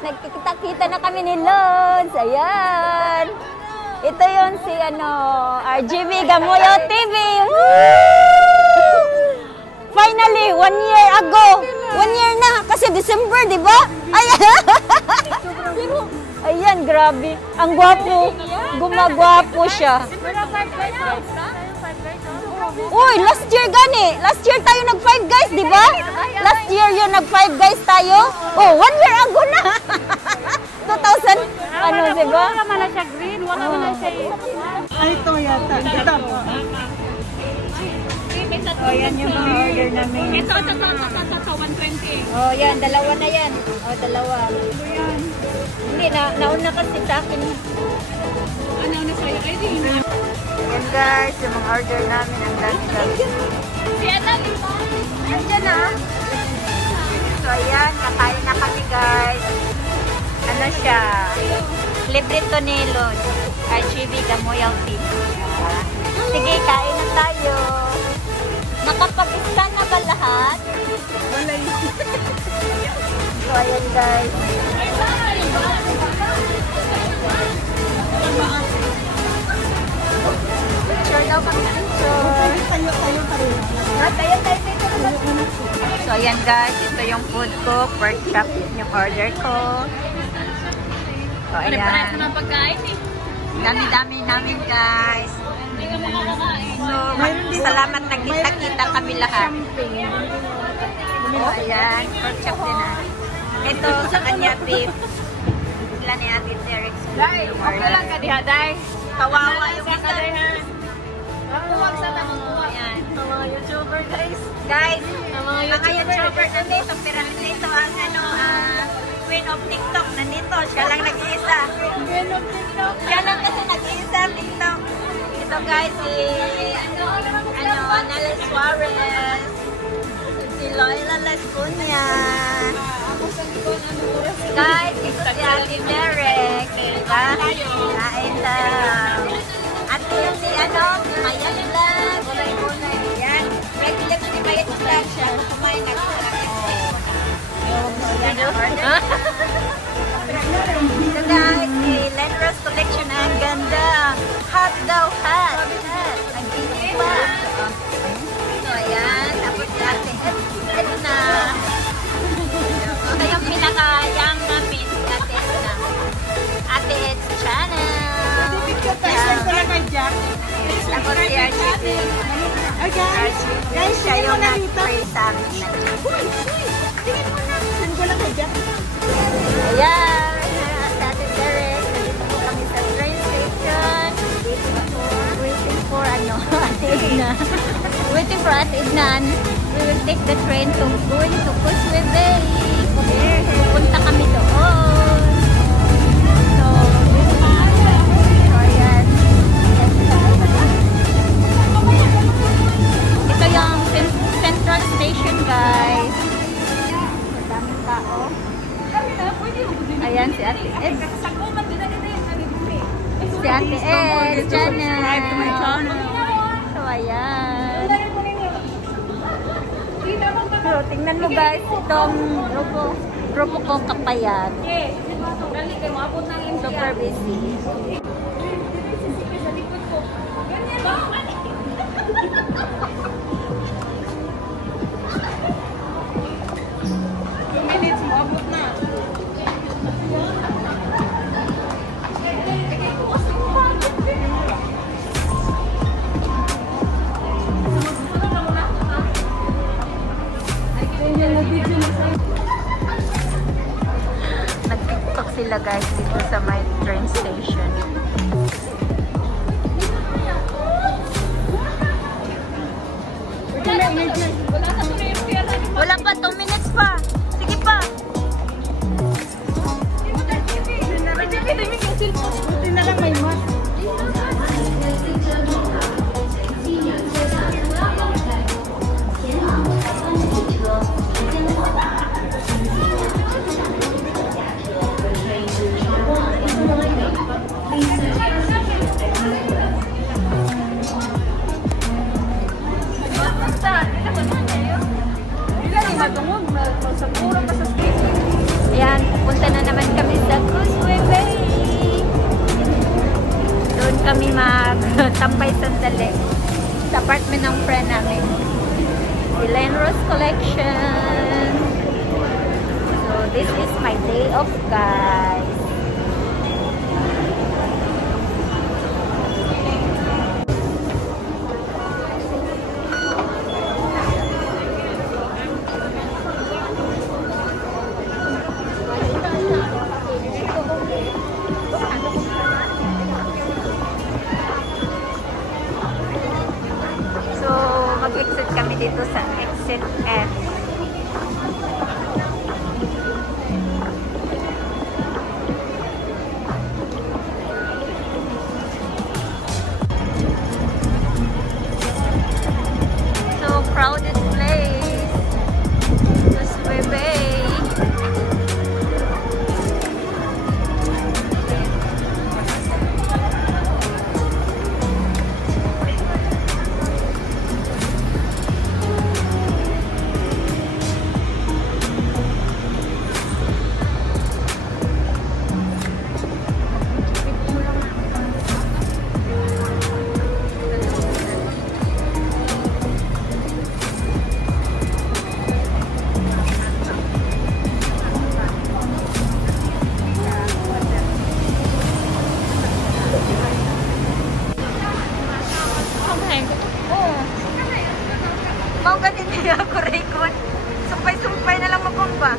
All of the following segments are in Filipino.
nagkikita-kita na kami ni Lods. Ayan. Ito yun si RGB Gamoyo TV. Finally, 1 year ago. 1 year na. Kasi December, di ba? Ayan. Ayan, grabe. Ang gwapo. Gumagwapo siya. Uy, last year gani. Last year tayo nag-5 guys, di ba? Last year yun nag-5 guys tayo. Oh, 1 year ago na. 2000, di ba? Wala man na siya green, wala man na siya. Ay, ito yata. Ito. Oh, yan yung mga order namin. Ito, 120. Oh, yan. Dalawa na yan. Oh, dalawa. Hindi, nauna kasi sa akin. Ano na sa'yo? Ay, di. Yan guys, yung mga order namin. Ang dami-dami. Si Ana, di ba? Nandiyan na. So, ayan. Kakain na kami guys. Ano siya? Libre to ni Lord. RGB Gamoyo TV. Sige, kain na tayo. Nakapag-isa na ba lahat? Wala yun. So, ayan guys. Picture daw kami. Picture. Tayo. So, ayan guys. Ito yung food ko. Pork chop yung order ko. So, ayan. Parang na pagkain eh. Dami-dami namin guys. Hindi ka makakakain. So, salamat nagkita-kita kami lahat. Oh, ayan. Pork chop din na. Ito sa kanya beef. Sila ni Ate Derek. Day, okay lang ka diha, Day. Kawawa yung Sa isa. Day, ha? Tuwag sa tamang tuwag. Ayan. Ang mga YouTuber, guys. Guys, Ang mga mga YouTuber. YouTuber nandito. Pero nandito ang Queen of TikTok. Nandito. Siya lang nag-iisa. Queen of TikTok. Siya lang kasi nag-iisa TikTok. Ito guys, si Nala Suarez. Si Loila Las Cunha. Guys, ito si Ate Derek. Diba? Kain daw. At yung si si Mayan Vlog. Yan. Regular si Mayan Vlog siya. Kumain na siya. So guys, si Lenros Collection. Ang ganda. Hot daw, hot. Ang init pa. So ayan. Tapos si Ate Edna. Ito yung pinaka-young namin, si Ate Edna. Ate Ed's channel. Ako si RGB. Guys, siya yung nag-pray sa amin. Ayan. Si Ate Derek. Nandito po kami sa train station. Waiting for Ate Edna. Waiting for Ate Edna. We will take the train to going to Causeway Bay. Pupunta kami doon. So, ayan. Ito yung Central Station, guys. Madaming tao. Ayan si Ate Ed. Si Ate Ed. Channel. So, ayan. So, tingnan mo guys, itong grupo kong kapayat. Super busy. Minutes mo, abot na. Nag-tiktok sila guys dito sa my train station. Wala pa, 2 minutes pa. Sige pa. Buti na lang may mask. kami mag-tambay sandali sa apartment ng friend namin. Elaine Rose Collection. So, this is my day off, guys. Mag-exit kami dito sa exit F. So crowded place. Just baby. Mau ganin niya ako record. Sumpay-sumpay na lang mapumpa.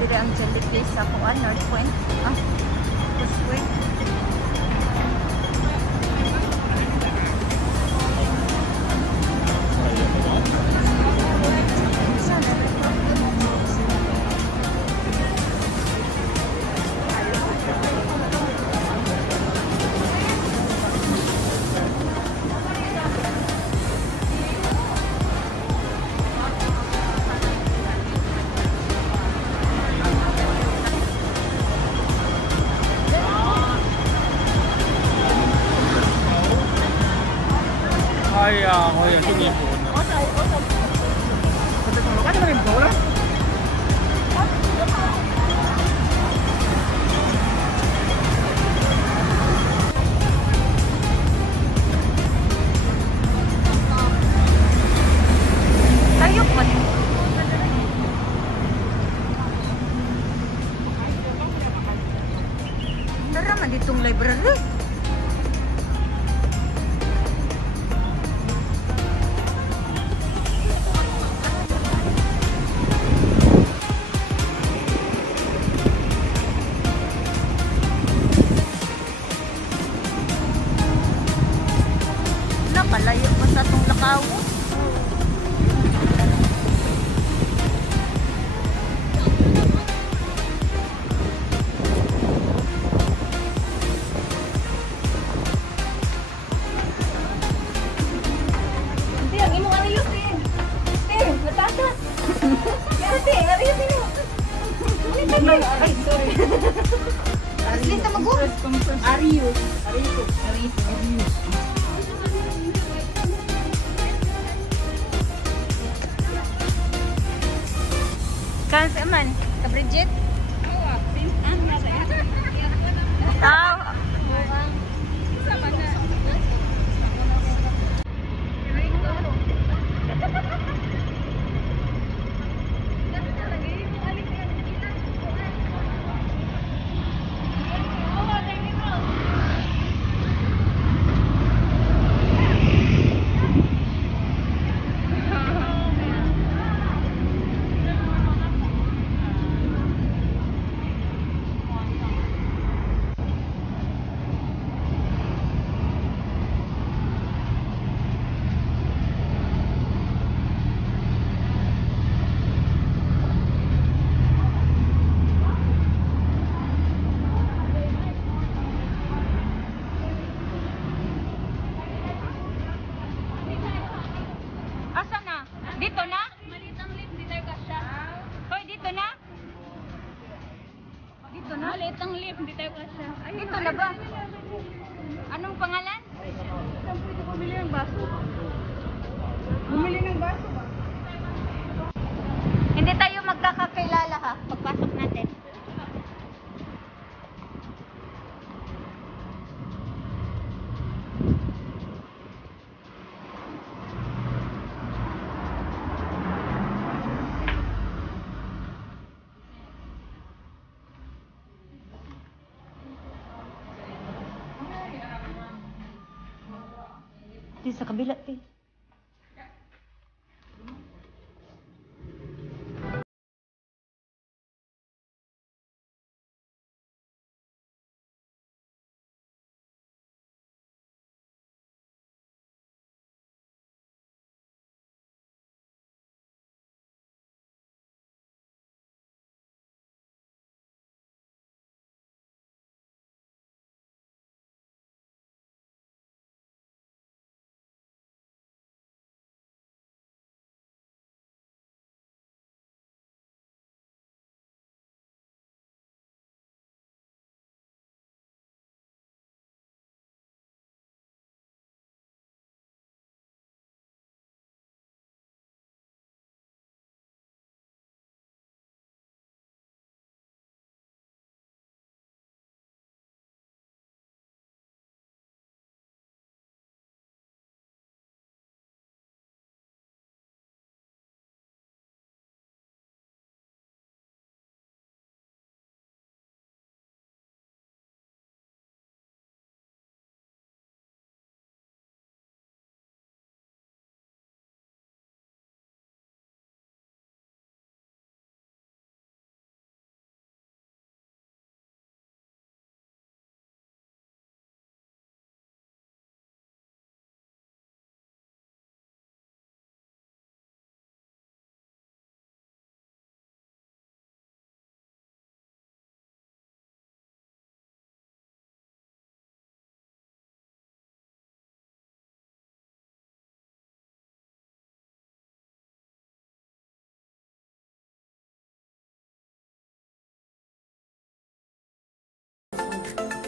Dire ang jellyfish sa kuan North Point. Causeway.我又中意款啊！我點解你唔做咧？ Tayo po. Tara man ditong library. Palayo pa sa itong Lakaw. Hindi, ang imong arayos din. Matatas. Ate, arayos din mo. Ay, sorry. Lista mag-go. Arius. Kan sa man? Sa Bridget? Ah, Di sa kabila, ti.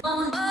Oh,